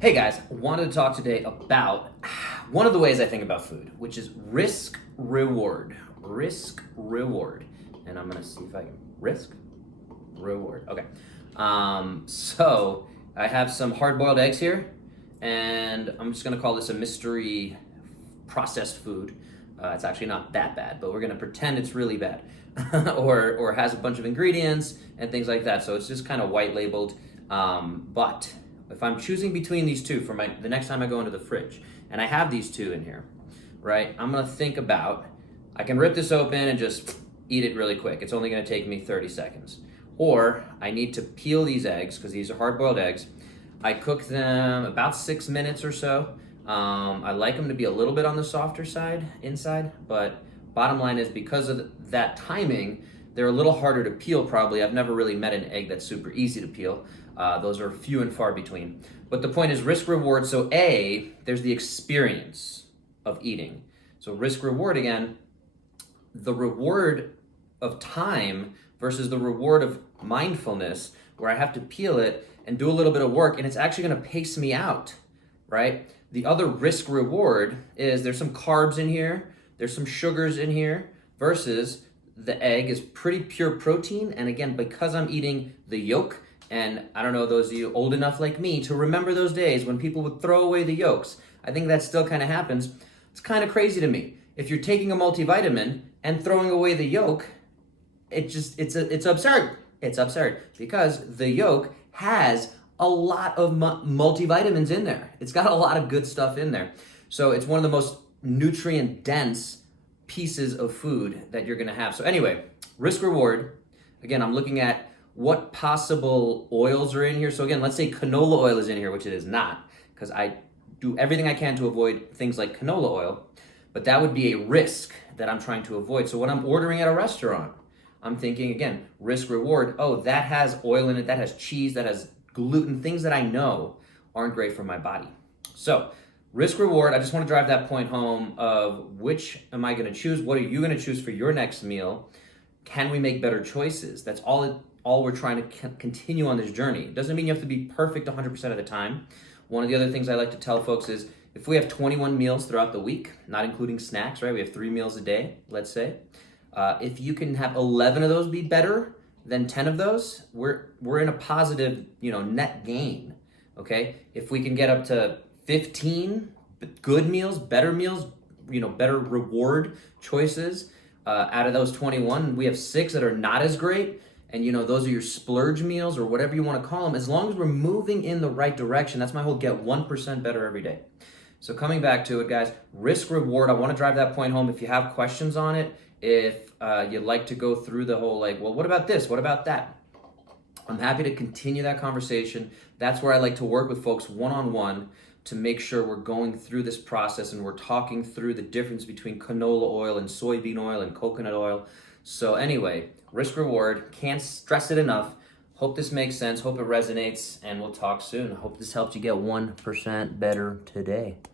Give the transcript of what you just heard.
Hey guys, wanted to talk today about one of the ways I think about food, which is risk reward. Risk reward. And I'm gonna see if I can risk reward. Okay. So I have some hard-boiled eggs here, and I'm just gonna call this a mystery processed food. It's actually not that bad, but we're gonna pretend it's really bad, or has a bunch of ingredients and things like that. So it's just kind of white labeled. But if I'm choosing between these two for the next time I go into the fridge, and I have these two in here, right? I'm gonna think about, I can rip this open and just eat it really quick. It's only gonna take me 30 seconds. Or I need to peel these eggs, because these are hard-boiled eggs. I cook them about 6 minutes or so. I like them to be a little bit on the softer side inside, but bottom line is because of that timing, they're a little harder to peel probably. I've never really met an egg that's super easy to peel. Those are few and far between. But the point is risk reward. So A, there's the experience of eating. So risk reward again, the reward of time versus the reward of mindfulness, where I have to peel it and do a little bit of work, and it's actually gonna pace me out, right? The other risk reward is there's some carbs in here, there's some sugars in here, versus the egg is pretty pure protein. And again, because I'm eating the yolk, and I don't know those of you old enough like me to remember those days when people would throw away the yolks. I think that still kind of happens. It's kind of crazy to me. If you're taking a multivitamin and throwing away the yolk, it's absurd. It's absurd because the yolk has a lot of multivitamins in there. It's got a lot of good stuff in there. So it's one of the most nutrient dense pieces of food that you're gonna have. So anyway, risk reward. Again, I'm looking at what possible oils are in here. So again, let's say canola oil is in here, which it is not, because I do everything I can to avoid things like canola oil, but that would be a risk that I'm trying to avoid. So when I'm ordering at a restaurant, I'm thinking again, risk reward. Oh, that has oil in it, that has cheese, that has gluten, things that I know aren't great for my body. So risk reward, I just want to drive that point home of which am I going to choose? What are you going to choose for your next meal? Can we make better choices? That's all we're trying to continue on this journey. It doesn't mean you have to be perfect 100% of the time. One of the other things I like to tell folks is if we have 21 meals throughout the week, not including snacks, right? We have 3 meals a day, let's say. If you can have 11 of those be better than 10 of those, we're in a positive, net gain, okay? If we can get up to 15 good meals, better better reward choices out of those 21, we have 6 that are not as great, and those are your splurge meals or whatever you want to call them. As long as we're moving in the right direction, that's my whole get 1% better every day. So coming back to it, guys, risk reward, I want to drive that point home. If you have questions on it, if you'd like to go through the whole well, what about this? What about that? I'm happy to continue that conversation. That's where I like to work with folks one-on-one to make sure we're going through this process and we're talking through the difference between canola oil and soybean oil and coconut oil. So anyway, risk reward, can't stress it enough. Hope this makes sense. Hope it resonates, and we'll talk soon. Hope this helps you get 1% better today.